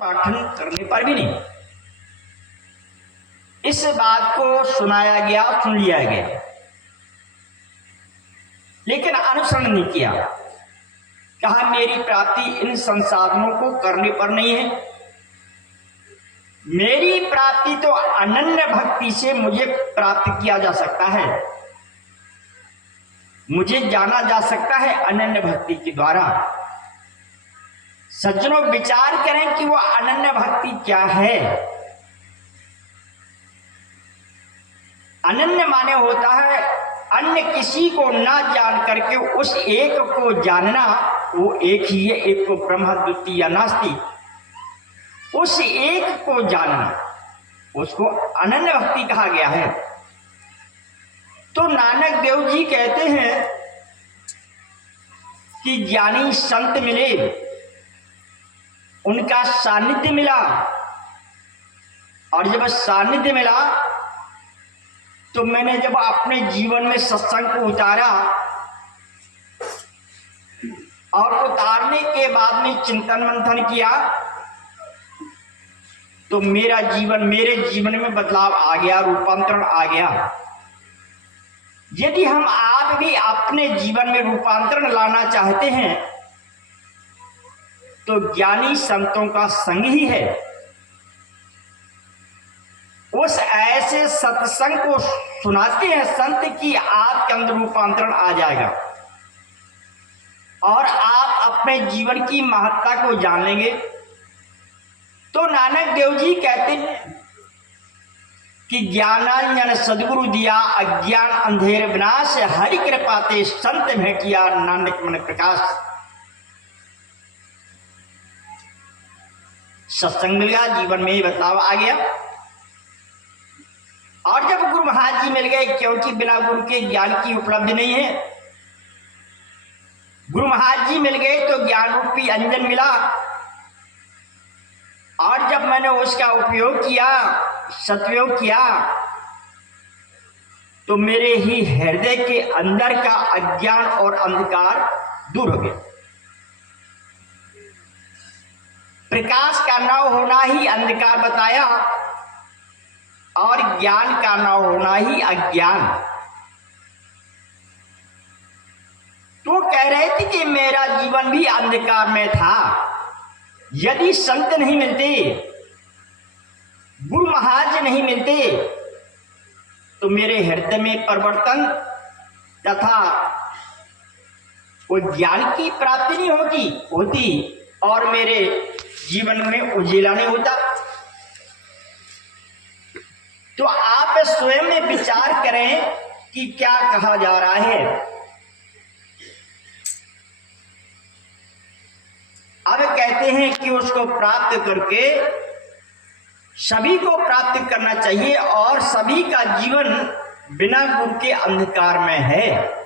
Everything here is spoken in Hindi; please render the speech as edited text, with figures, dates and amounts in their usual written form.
पाठन करने पर भी नहीं। इस बात को सुनाया गया, सुन लिया गया, लेकिन अनुसरण नहीं किया। कहा मेरी प्राप्ति इन संसाधनों को करने पर नहीं है, मेरी प्राप्ति तो अनन्य भक्ति से मुझे प्राप्त किया जा सकता है, मुझे जाना जा सकता है अनन्य भक्ति के द्वारा। सज्जनों विचार करें कि वो अनन्य भक्ति क्या है। अनन्य माने होता है अन्य किसी को ना जान करके उस एक को जानना। वो एक ही है, एक को ब्रह्म द्वितीय नास्ति। उस एक को जानना, उसको अनन्य भक्ति कहा गया है। तो नानक देव जी कहते हैं कि ज्ञानी संत मिले, उनका सानिध्य मिला, और जब सानिध्य मिला तो मैंने जब अपने जीवन में सत्संग को उतारा, और उतारने के बाद में चिंतन मंथन किया, तो मेरे जीवन में बदलाव आ गया, रूपांतरण आ गया। यदि हम आप भी अपने जीवन में रूपांतरण लाना चाहते हैं तो ज्ञानी संतों का संग ही है। उस ऐसे सत्संग को सुनाते हैं संत कि आपके अंदर रूपांतरण आ जाएगा और आप अपने जीवन की महत्ता को जान लेंगे। तो नानक देव जी कहते हैं कि ज्ञानांजन सदगुरु दिया, अज्ञान अंधेर विनाश, हरि कृपा ते संत में किया नानक मन प्रकाश। सत्संग मिल गया, जीवन में ही बदलाव आ गया। और जब गुरु महाराज जी मिल गए, क्योंकि बिना गुरु के ज्ञान की उपलब्धि नहीं है, गुरु महाराज जी मिल गए तो ज्ञान रूपी अंजन मिला। और जब मैंने उसका उपयोग किया, सदुपयोग किया, तो मेरे ही हृदय के अंदर का अज्ञान और अंधकार दूर हो गया। प्रकाश का न होना ही अंधकार बताया, और ज्ञान का न होना ही अज्ञान। तो कह रहे थे कि मेरा जीवन भी अंधकार में था। यदि संत नहीं मिलते, गुरु महाराज नहीं मिलते, तो मेरे हृदय में परिवर्तन तथा वो ज्ञान की प्राप्ति नहीं होती और मेरे जीवन में उजिला नहीं होता। तो आप स्वयं में विचार करें कि क्या कहा जा रहा है। अब कहते हैं कि उसको प्राप्त करके सभी को प्राप्त करना चाहिए, और सभी का जीवन बिना गुरु के अंधकार में है।